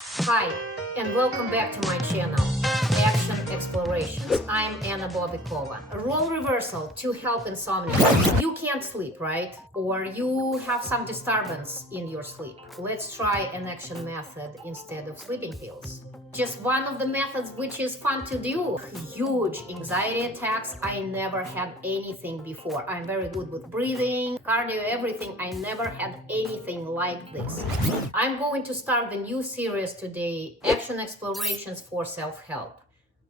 Hi, and welcome back to my channel, Action Explorations. I'm Anna Bobikova. A role reversal to help insomnia. You can't sleep, right? Or you have some disturbance in your sleep. Let's try an action method instead of sleeping pills. Just one of the methods which is fun to do. Huge anxiety attacks. I never had anything before. I'm very good with breathing, cardio, everything. I never had anything like this. I'm going to start the new series today, Action Explorations for Self-Help.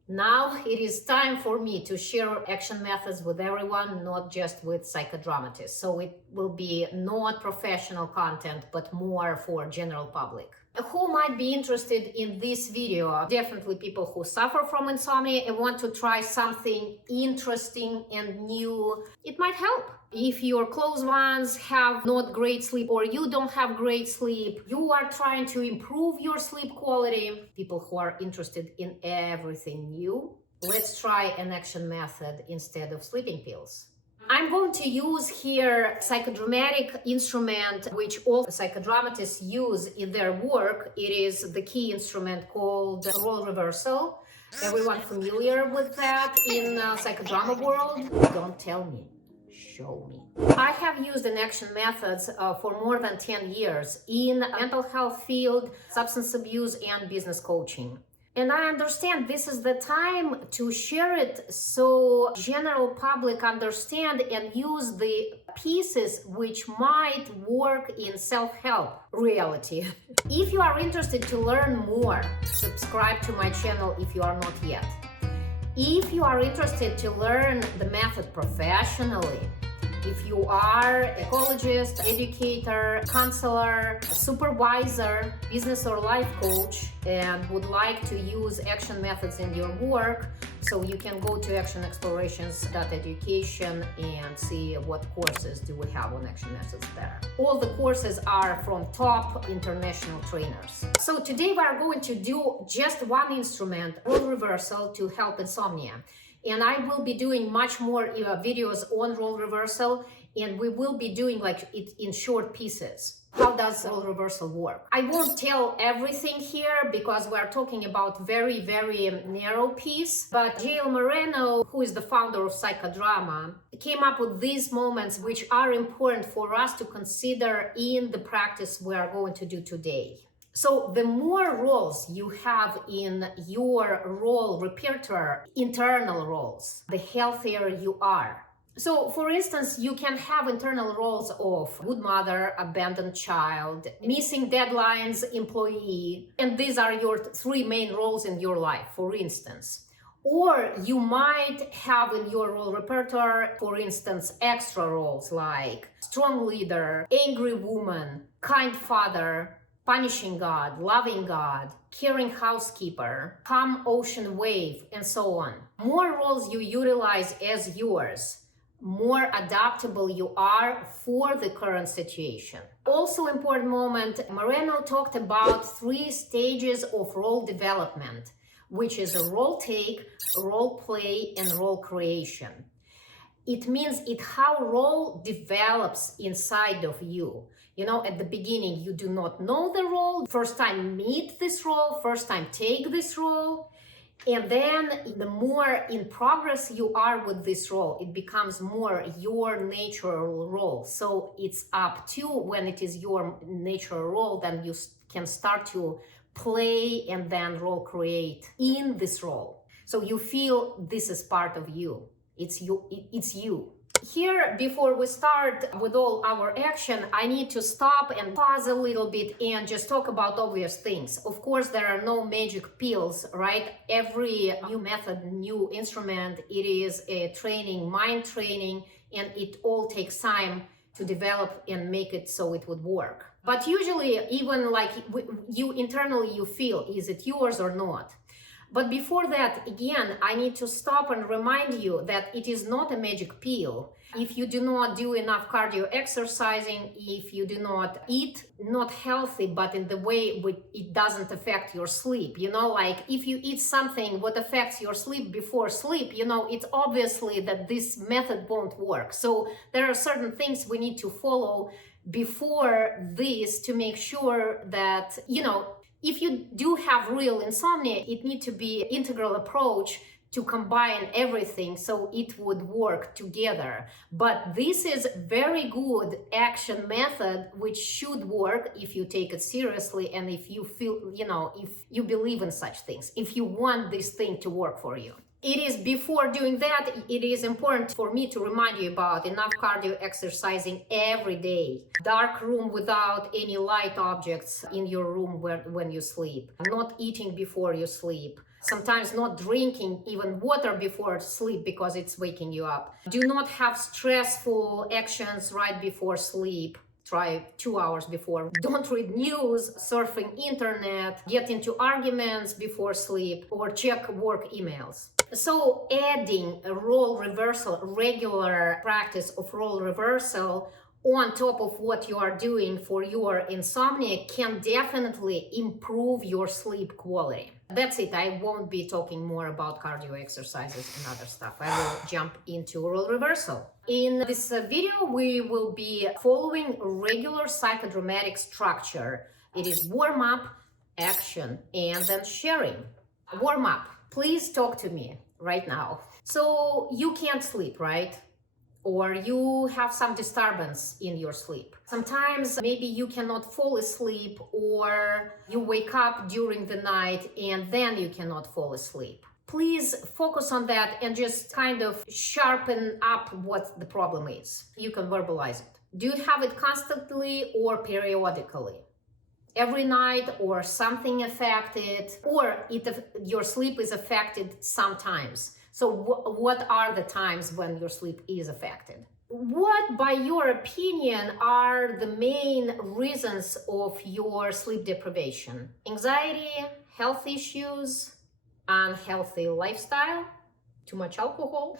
Now it is time for me to share action methods with everyone, not just with psychodramatists. So it will be not professional content, but more for general public. Who might be interested in this video? Definitely people who suffer from insomnia and want to try something interesting and new. It might help. If your close ones have not great sleep or you don't have great sleep, you are trying to improve your sleep quality. People who are interested in everything new, let's try an action method instead of sleeping pills. I'm going to use here psychodramatic instrument, which all psychodramatists use in their work. It is the key instrument called role reversal. Everyone familiar with that in psychodrama world? Don't tell me, show me. I have used in action methods for more than 10 years in mental health field, substance abuse, and business coaching. And I understand this is the time to share it so general public understand and use the pieces which might work in self-help reality. If you are interested to learn more, subscribe to my channel if you are not yet. If you are interested to learn the method professionally, if you are a psychologist, educator, counselor, supervisor, business or life coach, and would like to use action methods in your work, so you can go to actionexplorations.education and see what courses do we have on action methods there. All the courses are from top international trainers. So today we are going to do just one instrument, role reversal, to help insomnia. And I will be doing much more videos on role reversal, and we will be doing like it in short pieces. How does role reversal work? I won't tell everything here because we are talking about very narrow piece, but J.L. Moreno, who is the founder of psychodrama, came up with these moments which are important for us to consider in the practice we are going to do today. So the more roles you have in your role repertoire, internal roles, the healthier you are. So for instance, you can have internal roles of good mother, abandoned child, missing deadlines employee, and these are your three main roles in your life, for instance. Or you might have in your role repertoire, for instance, extra roles like strong leader, angry woman, kind father, punishing God, loving God, caring housekeeper, calm ocean wave, and so on. More roles you utilize as yours, more adaptable you are for the current situation. Also important moment, Moreno talked about 3 stages of role development, which is a role take, role play, and role creation. It means how role develops inside of you. You know, at the beginning, you do not know the role. First time meet this role, first time take this role. And then the more in progress you are with this role, it becomes more your natural role. So it's up to when it is your natural role, then you can start to play and then role create in this role. So you feel this is part of you. It's you. Here, before we start with all our action, I need to stop and pause a little bit and just talk about obvious things. Of course, there are no magic pills, right? Every new method, new instrument, it is a training, mind training, and it all takes time to develop and make it so it would work. But usually, even like you internally, you feel, is it yours or not? But before that, again, I need to stop and remind you that it is not a magic pill. If you do not do enough cardio exercising, if you do not eat, not healthy, but in the way it doesn't affect your sleep, you know, like if you eat something what affects your sleep before sleep, you know, it's obviously that this method won't work. So there are certain things we need to follow before this to make sure that, you know, If you do have real insomnia, it needs to be an integral approach to combine everything so it would work together. But this is very good action method which should work if you take it seriously and if you feel, if you believe in such things, if you want this thing to work for you. It is before doing that, it is important for me to remind you about enough cardio exercising every day. Dark room without any light objects in your room when you sleep. Not eating before you sleep. Sometimes not drinking even water before sleep because it's waking you up. Do not have stressful actions right before sleep. Try 2 hours before. Don't read news, surfing internet, get into arguments before sleep, or check work emails. So adding a role reversal, regular practice of role reversal on top of what you are doing for your insomnia can definitely improve your sleep quality. That's it. I won't be talking more about cardio exercises and other stuff. I will jump into role reversal. In this video, we will be following regular psychodramatic structure. It is warm up, action, and then sharing. Warm up. Please talk to me right now. So you can't sleep, right? Or you have some disturbance in your sleep. Sometimes maybe you cannot fall asleep, or you wake up during the night and then you cannot fall asleep. Please focus on that and just kind of sharpen up what the problem is. You can verbalize it. Do you have it constantly or periodically? Every night, or something affected, or your sleep is affected sometimes. So what are the times when your sleep is affected? What, by your opinion, are the main reasons of your sleep deprivation? Anxiety, health issues, unhealthy lifestyle, too much alcohol,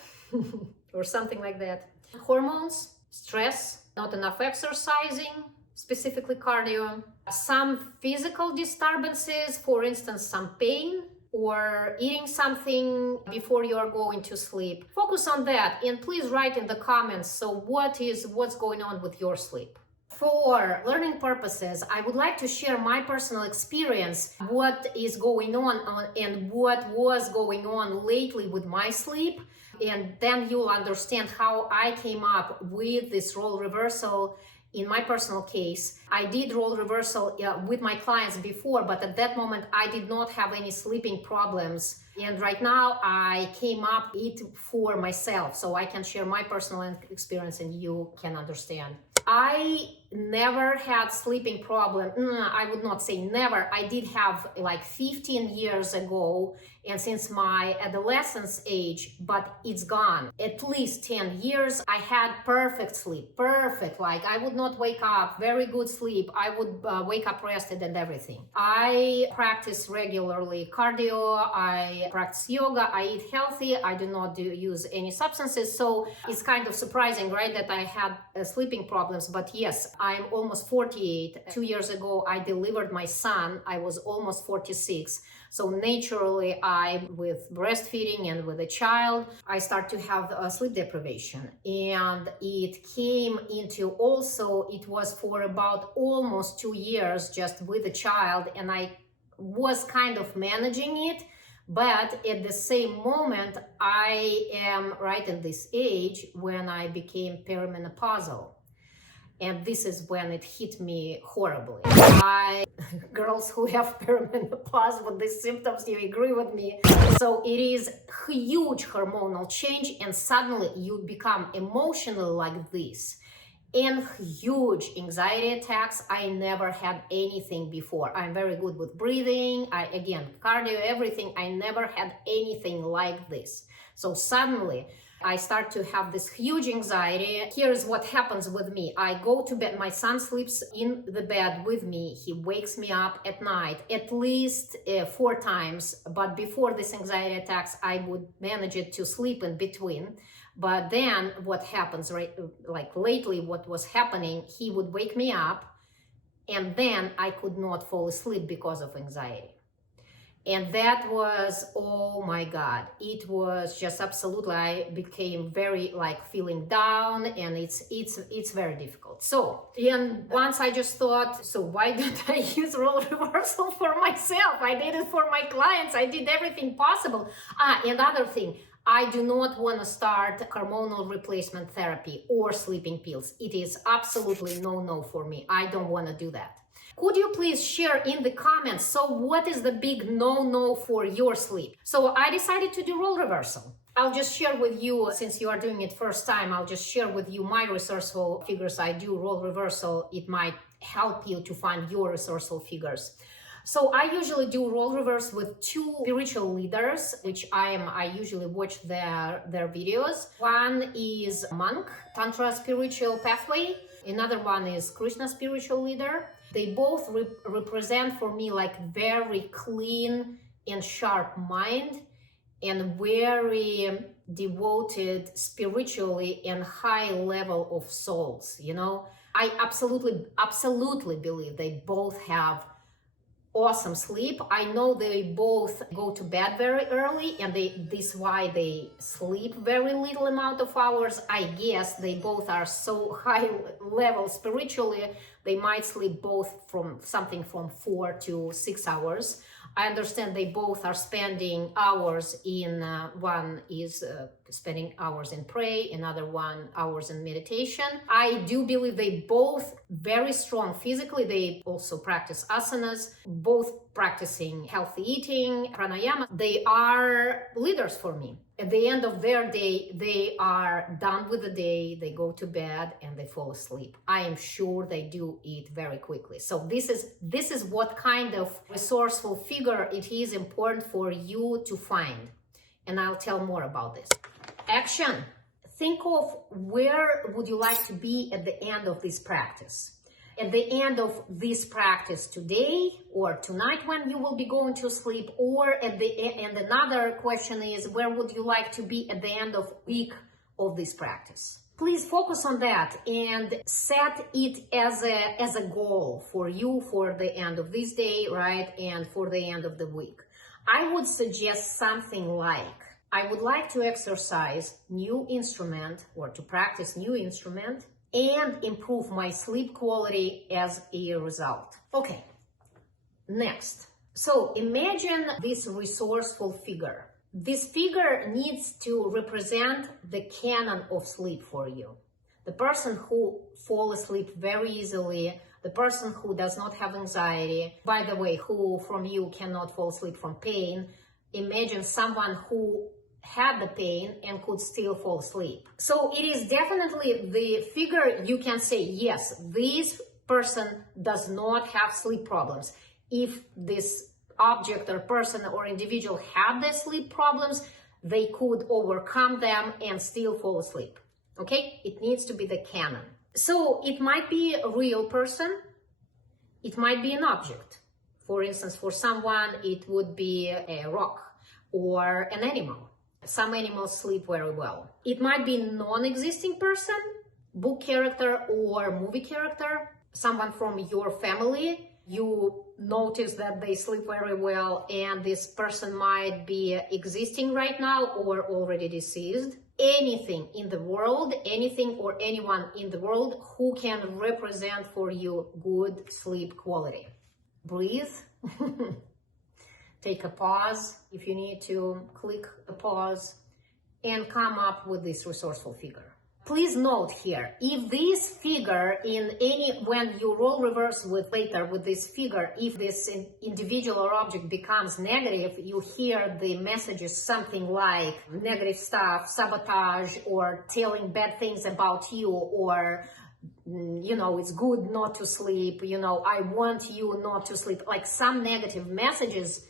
or something like that. Hormones, stress, not enough exercising, specifically cardio, some physical disturbances, for instance, some pain, or eating something before you are going to sleep. Focus on that and please write in the comments, so what's going on with your sleep. For learning purposes, I would like to share my personal experience, what is going on and what was going on lately with my sleep, and then you'll understand how I came up with this role reversal. In my personal case, I did role reversal with my clients before, but at that moment I did not have any sleeping problems. And right now I came up it for myself, so I can share my personal experience and you can understand. I never had sleeping problem. I would not say never. I did have like 15 years ago and since my adolescence age, but it's gone. At least 10 years, I had perfect sleep, perfect. Like I would not wake up, very good sleep. I would wake up rested and everything. I practice regularly cardio, I practice yoga, I eat healthy, I do not use any substances. So it's kind of surprising, right, that I had sleeping problems. But yes, I'm almost 48. 2 years ago, I delivered my son. I was almost 46. So naturally, with breastfeeding and with a child, I start to have sleep deprivation. And it came into also, it was for about almost 2 years just with a child. And I was kind of managing it. But at the same moment, I am right in this age when I became perimenopausal. And this is when it hit me horribly. Girls who have perimenopause with these symptoms, you agree with me. So it is huge hormonal change, and suddenly you become emotional like this. And huge anxiety attacks. I never had anything before. I'm very good with breathing. Again, cardio, everything. I never had anything like this. So suddenly, I start to have this huge anxiety. Here's what happens with me. I go to bed. My son sleeps in the bed with me. He wakes me up at night at least 4 times. But before this anxiety attacks, I would manage it to sleep in between. But then what happens, right? Like lately, what was happening, he would wake me up and then I could not fall asleep because of anxiety. And that was, oh my God, it was just absolutely, I became very like feeling down, and it's very difficult. So, and once I just thought, so why didn't I use role reversal for myself? I did it for my clients. I did everything possible. Another thing, I do not want to start hormonal replacement therapy or sleeping pills. It is absolutely no for me. I don't want to do that. Could you please share in the comments, so what is the big no for your sleep? So I decided to do role reversal. I'll just share with you, since you are doing it first time, I'll just share with you my resourceful figures. I do role reversal. It might help you to find your resourceful figures. So I usually do role reverse with two spiritual leaders, which I usually watch their videos. One is monk, Tantra spiritual pathway. Another one is Krishna spiritual leader. They both represent for me like very clean and sharp mind and very devoted spiritually and high level of souls. You know, I absolutely believe they both have awesome sleep. I know they both go to bed very early, and this why they sleep very little amount of hours. I guess they both are so high level spiritually, they might sleep both from something from 4 to 6 hours. I understand they both are spending hours in, one is spending hours in pray, another one hours in meditation. I do believe they both very strong physically. They also practice asanas, both practicing healthy eating, pranayama. They are leaders for me. At the end of their day, they are done with the day, they go to bed and they fall asleep. I am sure they do it very quickly. So this is what kind of resourceful figure it is important for you to find. And I'll tell more about this. Action. Think of where would you like to be at the end of this practice. At the end of this practice today or tonight when you will be going to sleep, or at the end, and another question is, where would you like to be at the end of week of this practice? Please focus on that and set it as a goal for you for the end of this day, right? And for the end of the week. I would suggest something like, I would like to exercise new instrument or to practice new instrument and improve my sleep quality as a result. Okay, next. So imagine this resourceful figure. This figure needs to represent the canon of sleep for you. The person who falls asleep very easily, the person who does not have anxiety, by the way, who from you cannot fall asleep from pain. Imagine someone who had the pain and could still fall asleep. So it is definitely the figure you can say, yes, this person does not have sleep problems. If this object or person or individual had the sleep problems, they could overcome them and still fall asleep. Okay? It needs to be the canon. So it might be a real person. It might be an object. For instance, for someone, it would be a rock or an animal. Some animals sleep very well. It might be non-existing person, book character or movie character, someone from your family. You notice that they sleep very well, and this person might be existing right now or already deceased. Anything in the world, anything or anyone in the world who can represent for you good sleep quality. Breathe. Take a pause if you need to, click a pause, and come up with this resourceful figure. Please note here, if this figure when you role reverse with later with this figure, if this individual or object becomes negative, you hear the messages something like negative stuff, sabotage, or telling bad things about you, or it's good not to sleep, I want you not to sleep, like some negative messages.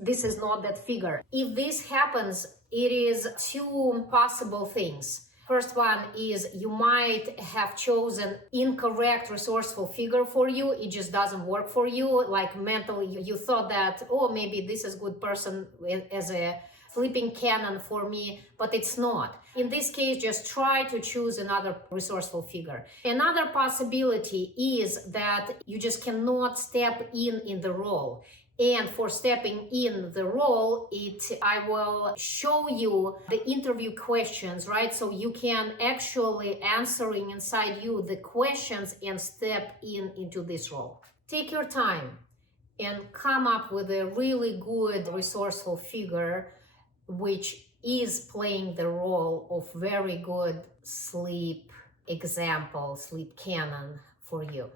This is not that figure. If this happens, it is two possible things. First one is you might have chosen incorrect resourceful figure for you. It just doesn't work for you. Like mentally, you thought that, oh, maybe this is good person as a sleeping canon for me, but it's not. In this case, just try to choose another resourceful figure. Another possibility is that you just cannot step in the role. And for stepping in the role, I will show you the interview questions, right? So you can actually answering inside you the questions and step into this role. Take your time and come up with a really good resourceful figure which is playing the role of very good sleep example, sleep canon for you.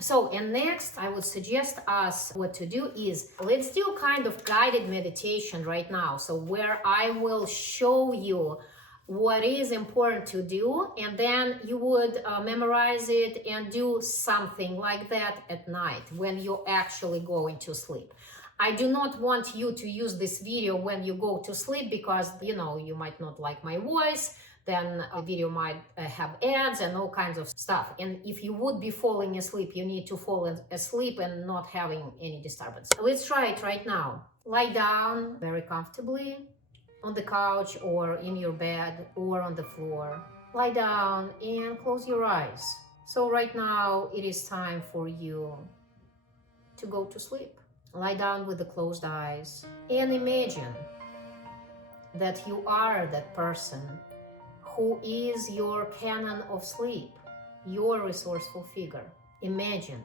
So, and next, I would suggest us what to do is, let's do kind of guided meditation right now. So where I will show you what is important to do, and then you would memorize it and do something like that at night when you're actually going to sleep. I do not want you to use this video when you go to sleep because, you know, you might not like my voice. Then the video might have ads and all kinds of stuff. And if you would be falling asleep, you need to fall asleep and not having any disturbance. Let's try it right now. Lie down very comfortably on the couch or in your bed or on the floor. Lie down and close your eyes. So right now it is time for you to go to sleep. Lie down with the closed eyes and imagine that you are that person who is your canon of sleep, your resourceful figure. Imagine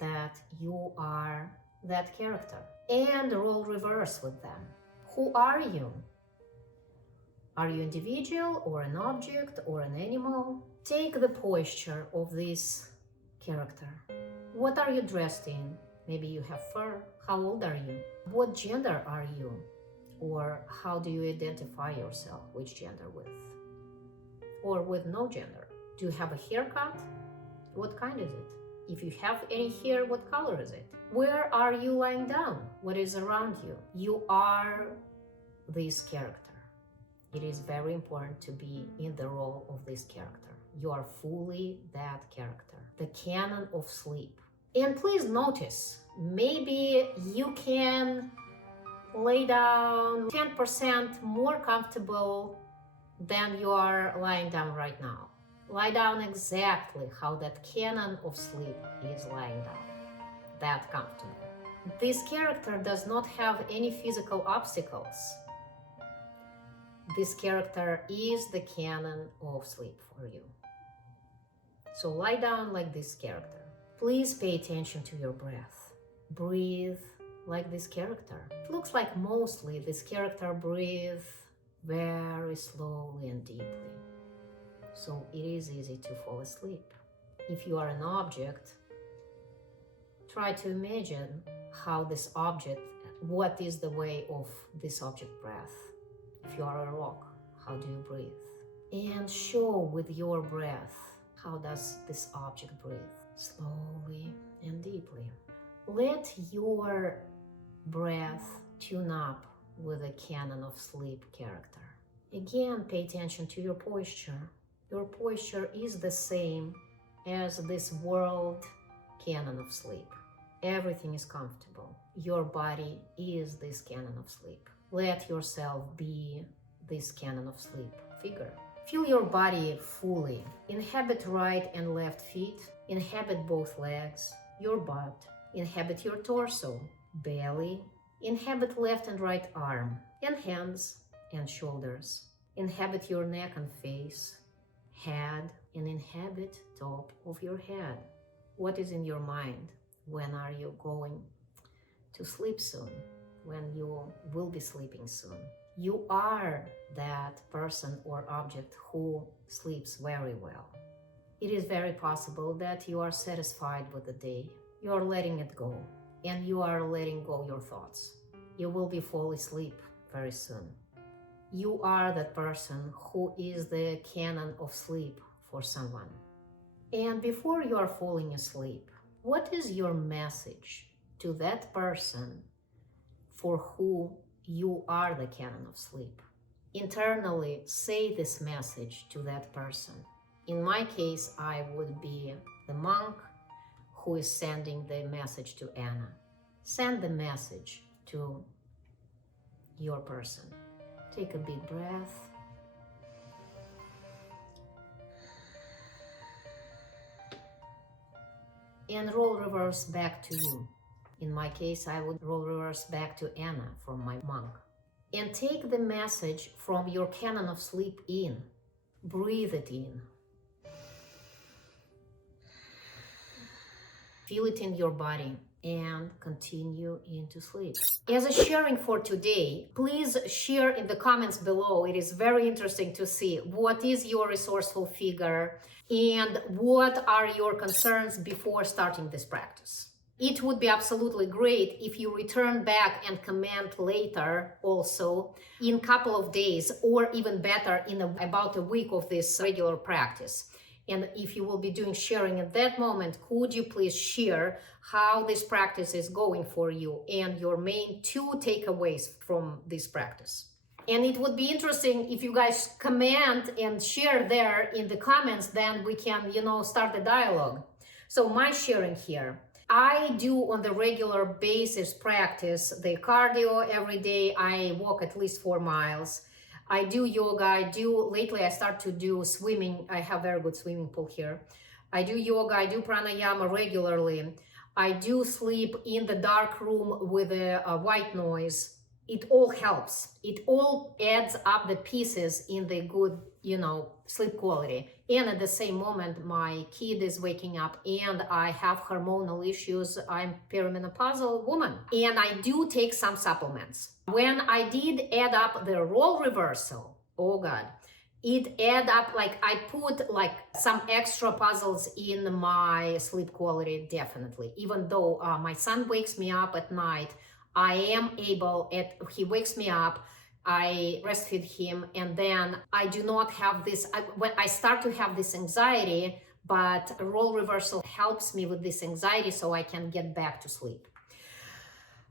that you are that character and role reverse with them. Who are you? Are you individual or an object or an animal? Take the posture of this character. What are you dressed in? Maybe you have fur. How old are you? What gender are you? Or how do you identify yourself? Which gender with? Or with no gender? Do you have a haircut? What kind is it? If you have any hair, what color is it? Where are you lying down? What is around you? You are this character. It is very important to be in the role of this character. You are fully that character, the canon of sleep. And please notice, maybe you can lay down 10% more comfortable than you are lying down right now. Lie down exactly how that canon of sleep is lying down, that comfortable. This character does not have any physical obstacles. This character is the canon of sleep for you. So lie down like this character. Please pay attention to your breath. Breathe like this character. It looks like mostly this character breathes very slowly and deeply. So it is easy to fall asleep. If you are an object, try to imagine how this object, what is the way of this object breath. If you are a rock, how do you breathe? And show with your breath, how does this object breathe? Slowly and deeply. Let your breath tune up with a canon of sleep character. Again, pay attention to your posture. Your posture is the same as this world canon of sleep. Everything is comfortable. Your body is this canon of sleep. Let yourself be this canon of sleep figure. Feel your body fully. Inhabit right and left feet. Inhabit both legs, your butt. Inhabit your torso, belly. Inhabit left and right arm, and hands and shoulders. Inhabit your neck and face, head, and inhabit top of your head. What is in your mind? When are you going to sleep soon? When you will be sleeping soon? You are that person or object who sleeps very well. It is very possible that you are satisfied with the day. You are letting it go, and you are letting go your thoughts. You will be fall asleep very soon. You are that person who is the canon of sleep for someone. And before you are falling asleep, what is your message to that person for who you are the canon of sleep? Internally, say this message to that person. In my case, I would be the monk who is sending the message to Anna. Send the message to your person. Take a big breath. And roll reverse back to you. In my case, I would role reverse back to Anna from my monk. And take the message from your canon of sleep in. Breathe it in. Feel it in your body and continue into sleep. As a sharing for today, please share in the comments below. It is very interesting to see what is your resourceful figure and what are your concerns before starting this practice. It would be absolutely great if you return back and comment later also in a couple of days, or even better in about a week of this regular practice. And if you will be doing sharing at that moment, could you please share how this practice is going for you and your main 2 takeaways from this practice? And it would be interesting if you guys comment and share there in the comments, then we can, start the dialogue. So my sharing here. I do on the regular basis practice the cardio every day. I walk at least 4 miles. I do yoga. Lately I start to do swimming. I have very good swimming pool here. I do yoga. I do pranayama regularly. I do sleep in the dark room with a white noise. It all helps. It all adds up the pieces in the good, sleep quality. And at the same moment, my kid is waking up and I have hormonal issues. I'm perimenopausal woman. And I do take some supplements. When I did add up the role reversal, oh God, it add up, I put some extra puzzles in my sleep quality, definitely. Even though my son wakes me up at night, I am able, he wakes me up, I breastfeed him, and then I do not have this, when I start to have this anxiety, but role reversal helps me with this anxiety so I can get back to sleep.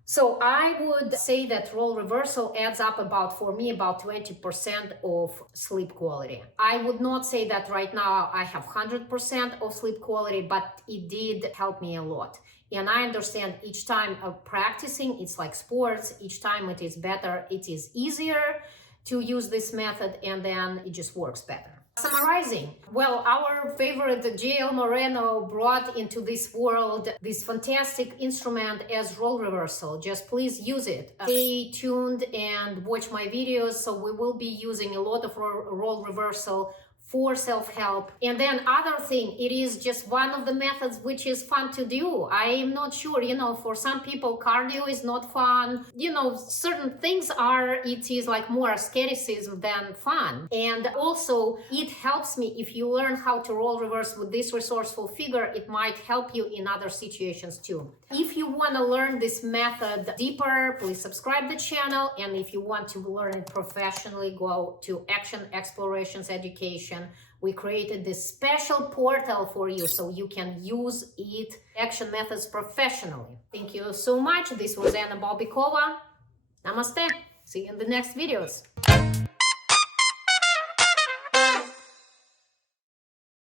So I would say that role reversal adds up for me about 20% of sleep quality. I would not say that right now I have 100% of sleep quality, but it did help me a lot. And I understand each time of practicing, it's like sports, each time it is better, it is easier to use this method, and then it just works better. Summarizing, well, our favorite JL Moreno brought into this world this fantastic instrument as role reversal. Just please use it. Stay tuned and watch my videos. So we will be using a lot of role reversal for self-help. And then other thing, it is just one of the methods which is fun to do. I am not sure, for some people cardio is not fun. Certain things it is like more asceticism than fun. And also it helps me if you learn how to role reverse with this resourceful figure, it might help you in other situations too. If you want to learn this method deeper, please subscribe the channel. And if you want to learn it professionally, go to Action Explorations Education. We created this special portal for you so you can use action methods professionally. Thank you so much. This was Anna Balbikova. Namaste. See you in the next videos.